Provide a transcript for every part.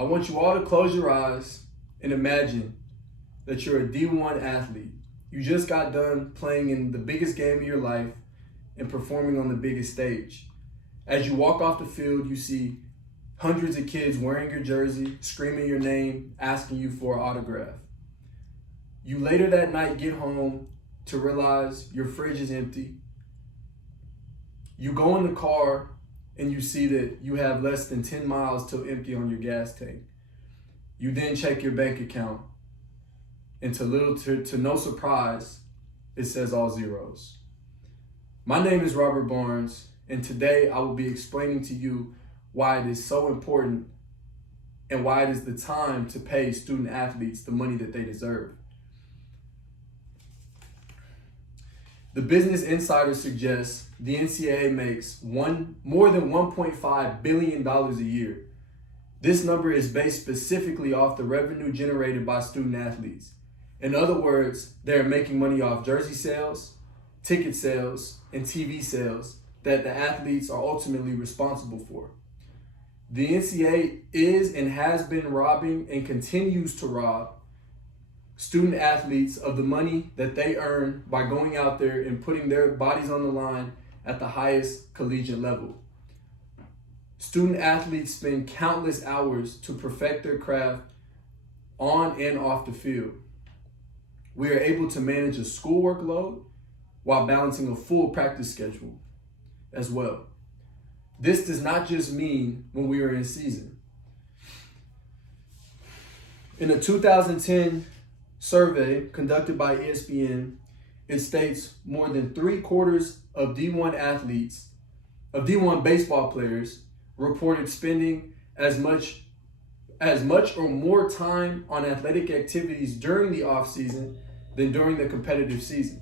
I want you all to close your eyes and imagine that you're a D1 athlete. You just got done playing in the biggest game of your life and performing on the biggest stage. As you walk off the field, you see hundreds of kids wearing your jersey, screaming your name, asking you for an autograph. You later that night get home to realize your fridge is empty. You go in the car and you see that you have less than 10 miles till empty on your gas tank. You then check your bank account, and to no surprise, it says all zeros. My name is Robert Barnes, and today I will be explaining to you why it is so important and why it is the time to pay student athletes the money that they deserve. The Business Insider suggests the NCAA makes more than $1.5 billion a year. This number is based specifically off the revenue generated by student athletes. In other words, they're making money off jersey sales, ticket sales, and TV sales that the athletes are ultimately responsible for. The NCAA is and has been robbing and continues to rob student athletes of the money that they earn by going out there and putting their bodies on the line at the highest collegiate level. Student athletes spend countless hours to perfect their craft on and off the field. We are able to manage a school workload while balancing a full practice schedule as well. This does not just mean when we are in season. In a 2010 survey conducted by ESPN, it states more than 3/4 of D1 baseball players reported spending as much or more time on athletic activities during the off-season than during the competitive season.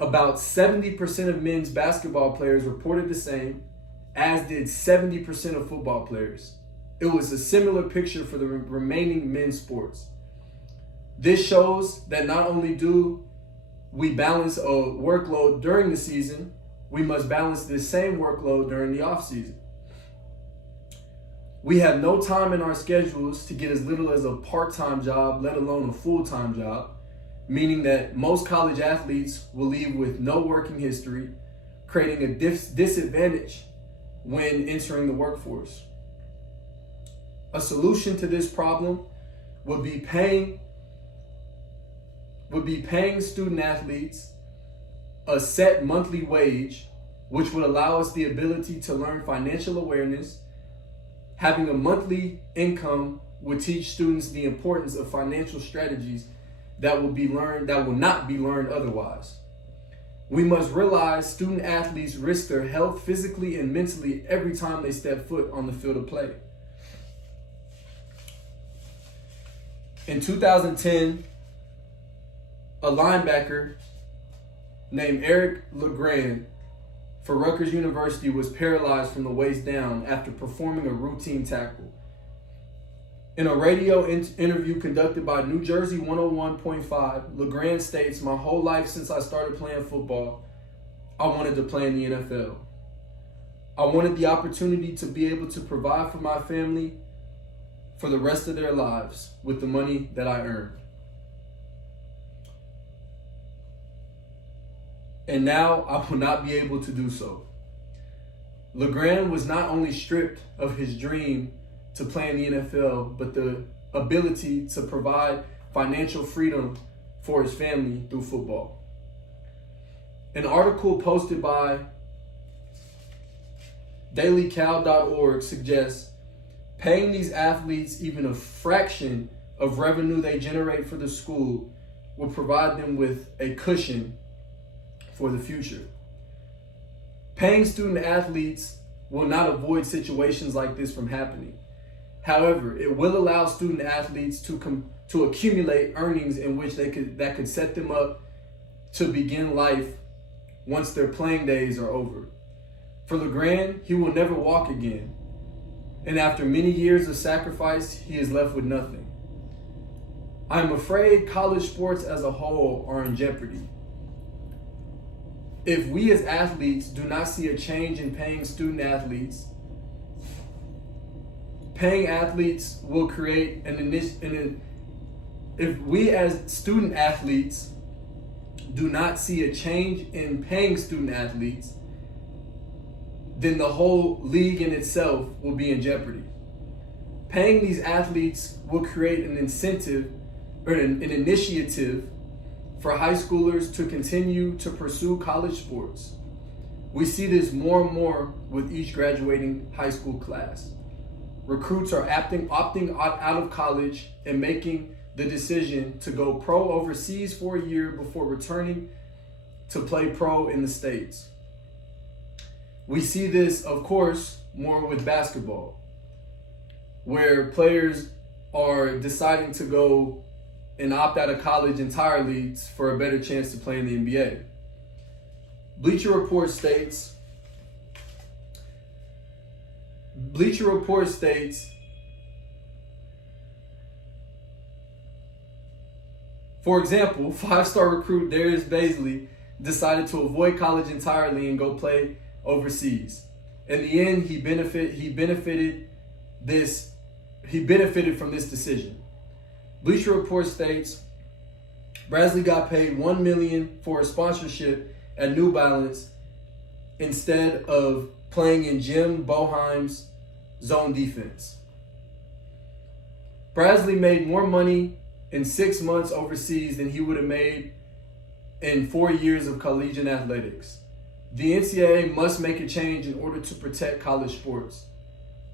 About 70% of men's basketball players reported the same, as did 70% of football players. It was a similar picture for the remaining men's sports. This shows that not only do we balance a workload during the season, we must balance this same workload during the off-season. We have no time in our schedules to get as little as a part-time job, let alone a full-time job, meaning that most college athletes will leave with no working history, creating a disadvantage when entering the workforce. A solution to this problem would be paying student athletes a set monthly wage, which would allow us the ability to learn financial awareness. Having a monthly income would teach students the importance of financial strategies that will not be learned otherwise. We must realize student athletes risk their health physically and mentally every time they step foot on the field of play. In 2010, a linebacker named Eric LeGrand for Rutgers University was paralyzed from the waist down after performing a routine tackle. In a radio interview conducted by New Jersey 101.5, LeGrand states, "My whole life since I started playing football, I wanted to play in the NFL. I wanted the opportunity to be able to provide for my family for the rest of their lives with the money that I earned. And now I will not be able to do so." LeGrand was not only stripped of his dream to play in the NFL, but the ability to provide financial freedom for his family through football. An article posted by dailycal.org suggests paying these athletes even a fraction of revenue they generate for the school will provide them with a cushion for the future. Paying student athletes will not avoid situations like this from happening. However, it will allow student athletes to accumulate earnings in which that could set them up to begin life once their playing days are over. For LeGrand, he will never walk again. And after many years of sacrifice, he is left with nothing. I am afraid college sports as a whole are in jeopardy. If we as athletes do not see a change in paying student athletes, paying athletes will create if we as student athletes do not see a change in paying student athletes, then the whole league in itself will be in jeopardy. Paying these athletes will create an incentive or an initiative for high schoolers to continue to pursue college sports. We see this more and more with each graduating high school class. Recruits are opting out of college and making the decision to go pro overseas for a year before returning to play pro in the States. We see this, of course, more with basketball, where players are deciding to go and opt out of college entirely for a better chance to play in the NBA. Bleacher Report states, for example, five-star recruit Darius Baisley decided to avoid college entirely and go play overseas. In the end, he benefited from this decision. Bleacher Report states, Bradley got paid $1 million for a sponsorship at New Balance instead of playing in Jim Boeheim's zone defense. Bradley made more money in 6 months overseas than he would have made in 4 years of collegiate athletics. The NCAA must make a change in order to protect college sports.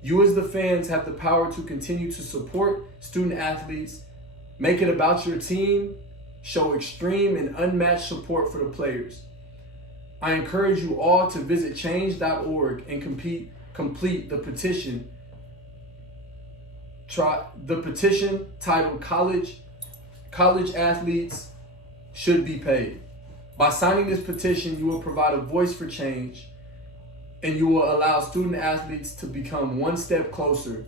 You as the fans have the power to continue to support student athletes, make it about your team, show extreme and unmatched support for the players. I encourage you all to visit change.org and complete the petition. The petition titled College Athletes Should Be Paid. By signing this petition, you will provide a voice for change, and you will allow student athletes to become one step closer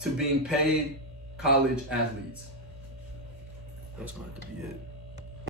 to being paid college athletes. That's going to have to be it.